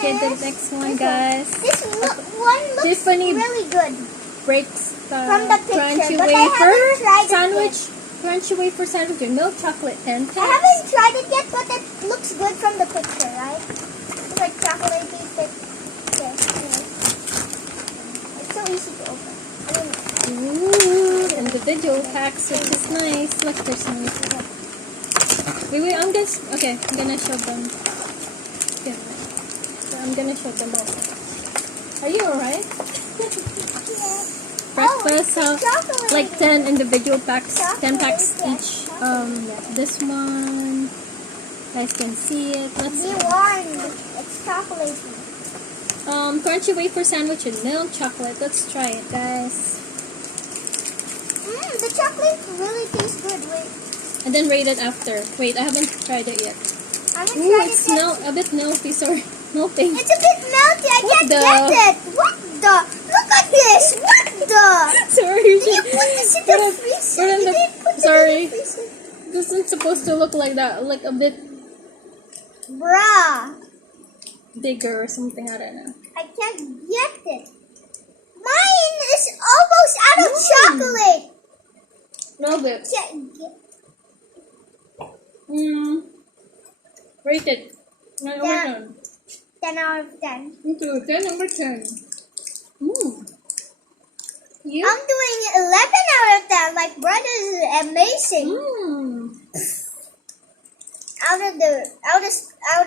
Okay, the next one, guys. One looks Tiffany really good. Breaks the From the picture, crunchy but I wafer haven't tried it sandwich. Crunchy wafer sandwich with milk chocolate 10 I haven't tried it yet, but it looks good from the picture, right? It's like chocolatey thick. Okay, anyway. It's so easy to open. I don't know. Ooh, individual packs, which is nice. Look, there's some. Wait, I'm gonna show them. Okay. So I'm gonna show them all. Are you alright? Breakfast, chocolate. like 10 individual packs, 10 packs Chocolate, each. This one, guys can see it. Let's Be warned, it's chocolatey. crunchy wafer sandwich with milk chocolate. Let's try it, guys. The chocolate really tastes good. Wait, And then rate it after. Wait, I haven't tried it yet. I haven't Ooh, tried it's it yet. a bit melty. Sorry, melting. It's a bit melty. I What can't the? get it. What the? Look at this. What the? Sorry, you Did you should put this in put the it- freezer? put it in You the- didn't put sorry. it in the freezer. This isn't supposed to look like that. Like a bit Bruh. bigger or something. I don't know. I can't get it. Mine is almost out of chocolate. No bit. Can't get Rate it. Number Yeah. 10. 10 out of 10. Into 10, number 10. You? I'm doing 11 out of 10. Like, bread is amazing. Out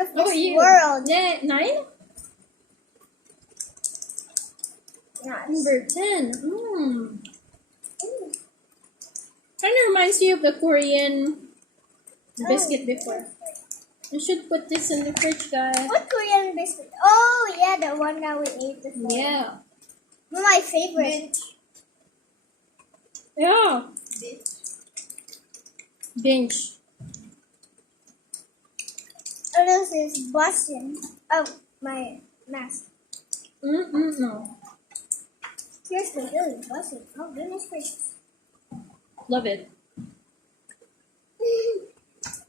of this You? world. Yeah, 9? Nice. Number 10. Kind of reminds you of the Korean biscuit before. You should put this in the fridge, guys. What Korean biscuit? Oh, yeah, the one that we ate before. Yeah. My favorite. Yeah. Binge. Oh, this is busting. Oh, my mask. No. Seriously, really busting. Oh, goodness gracious. Love it.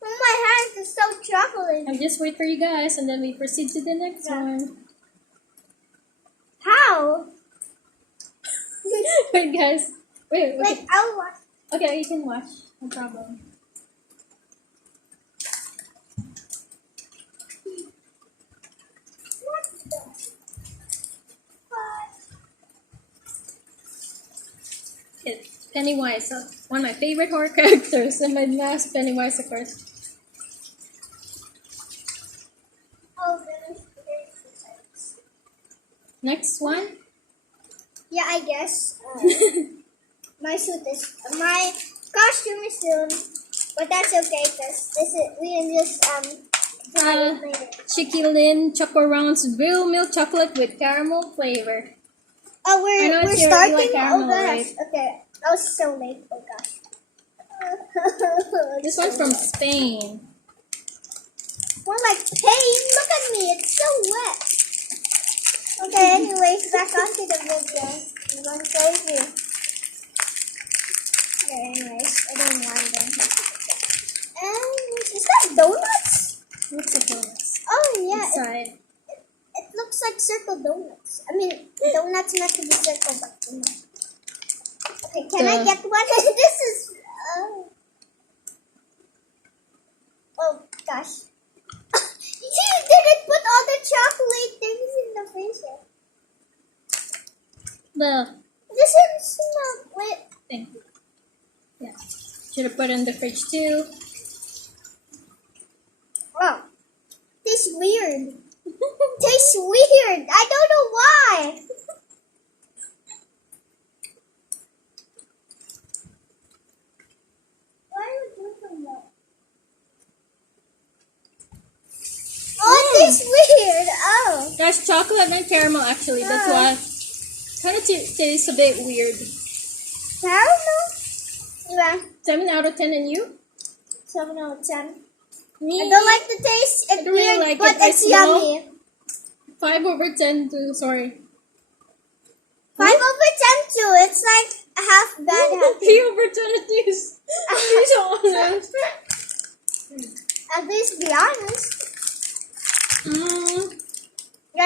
Oh, my hands are so chocolatey. I'll just wait for you guys and then we proceed to the next one. How? Wait, guys. Wait. Like, I'll watch. Okay, you can watch. No problem. What the? It's Pennywise, one of my favorite horror characters, and my last Pennywise, of course. Oh, goodness gracious. Next one. Yeah, I guess. My costume is soon, but that's okay because we can just try it later. Chicky-Lin Choco Rounds real milk chocolate with caramel flavor. Oh, I know we're it's you starting. like caramel, Oh gosh. right? Okay, I was so late. Oh gosh. This one's from Spain. More like pain. Look at me. It's so wet. Okay. Anyways, back onto the video. I'm going crazy. Okay. Anyways, I don't want them. And is that donuts? What's the donuts? Oh yeah. Inside. It looks like circle donuts. I mean, donuts not to be circle, but you know. Okay, can I get one? This is. Oh gosh. You didn't put all the chocolate things in the freezer. This is not wet. Thank you. Yeah. Should have put it in the fridge too. Oh, tastes weird. Tastes weird. I don't know why. Why are you drinking that? Oh, it tastes weird. Oh. There's chocolate and caramel actually. That's why. Kind of tastes a bit weird. Caramel? Yeah. 7 out of 10 and you? 7 out of 10. Me? I don't like the taste. It's don't really weird, like but it. I it's smell- yummy. 5 over 10 to, sorry. 5 over 10 too. It's like half bad, half 3 over 10 it is. Be so honest. At least be honest. Mm. Yeah,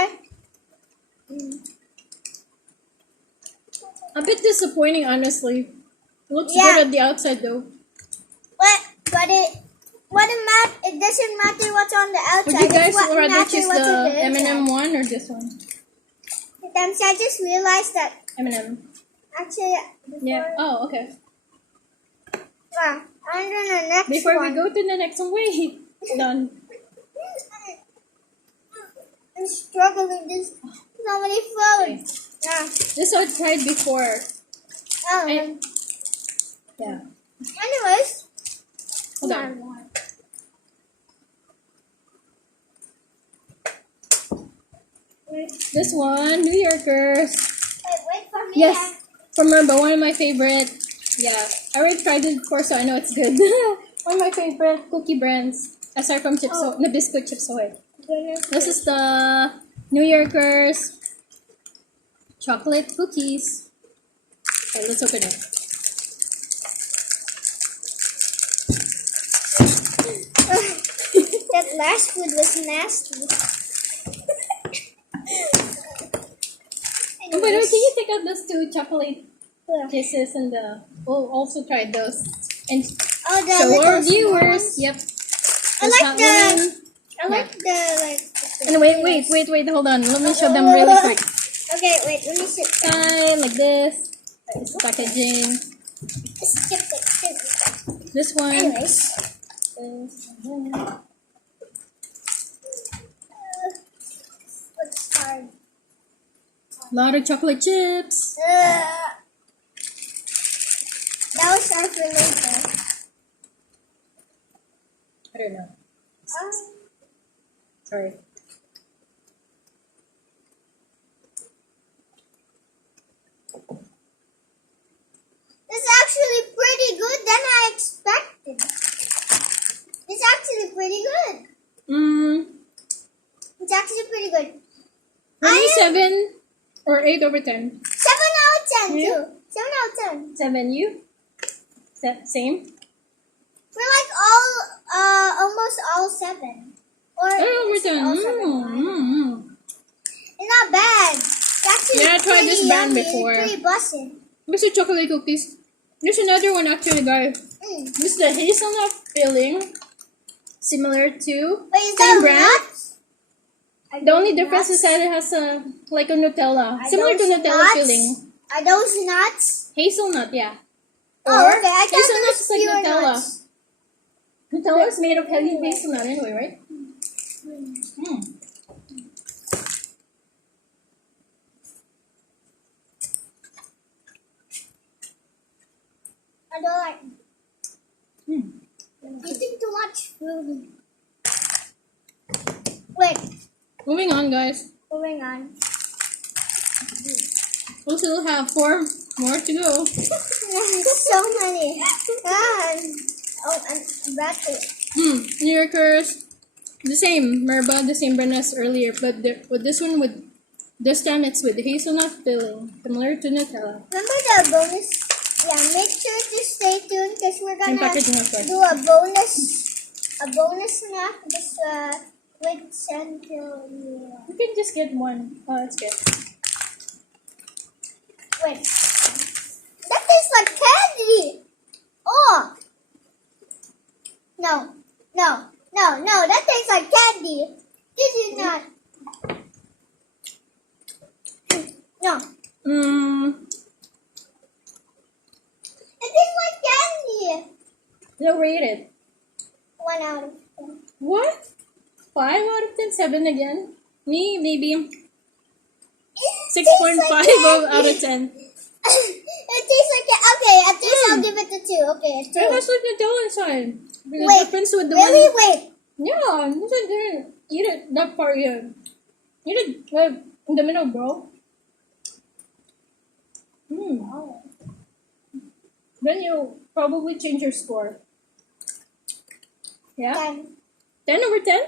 A bit disappointing, honestly. Looks Yeah. good at the outside, though. But it doesn't matter what's on the outside. Would you guys It's what rather matters choose what's on the the inside. M&M one or this one? Sometimes I just realized that M&M. actually before, Yeah. Oh, okay. and then the next Before one. we go to the next one, wait. Done. I'm struggling. There's so many phones. Yeah. This I tried before. Oh. Yeah. Anyways. Hold on. This one, New Yorkers. Wait for me. Yes, from Merba, one of my favorite. Yeah, I already tried it before, so I know it's good. One of my favorite cookie brands, aside from Chips Nabisco Chips Ahoy. This is the New Yorkers chocolate cookies. Okay, let's open it. That last food was nasty. Oh, by the way, can you take out those two chocolate Yeah. kisses and we'll also try those and Oh, the show little our small viewers. ones? Yep. I Those like hot the. ones. I like the like. And wait, hold on. Let me show them really quick. Okay, wait. Let me see. Kind like this. It's packaging. Skip it. This one. Anyways. This. What's hard? Lot of chocolate chips. That was hard for later. I don't know. Sorry. This is actually pretty good than I expected. It's actually pretty good. It's actually pretty good. Maybe 7 or 8 over 10. 7 out of 10 Yeah. too. 7 out of 10. 7 you? Same? We're like all, almost all 7. Or 8 over 10. all 7. It's not bad. It's actually Yeah, I tried pretty this brand yummy. before. It's pretty bussin'. Mr. Chocolate Cookies. There's another one actually, guys. This is the hazelnut filling. Similar to Wait, is same that brand. nuts? The only difference is that it has like a Nutella. Similar to those Nutella nuts? filling. Are those nuts? Hazelnut, yeah. Oh, Or okay. I thought hazelnut those is like pure Nutella. nuts. Nutella is made of heavy hazelnut anyway, right? I don't like. Eating too much food. Wait, Moving on, guys. moving on. We'll still have 4 more to go. So many. I'm about to. New Yorkers. The same, Merba, the same brand as earlier, but with this one, this time it's with hazelnut filling, similar to Nutella. Remember the bonus? Yeah, make sure to stay tuned because we're Same gonna packaging, of course. do a bonus snack. Just wait until you. You can just get one. Oh, that's good. Wait. That tastes like candy. Oh. No. That tastes like candy. This is not. No. It tastes like candy. No, rate it. 1 out of 10. What? 5 out of 10? 7 again? Me, maybe It 6.5 tastes like out of 10. It tastes like okay. At least I'll give it a 2. Okay, a 2. It has like Nutella inside. The Wait, difference with the really? one. Wait. Yeah, you didn't eat it that part yet. Eat it like in the middle, bro. Then you probably change your score. Yeah? 10. 10 over 10?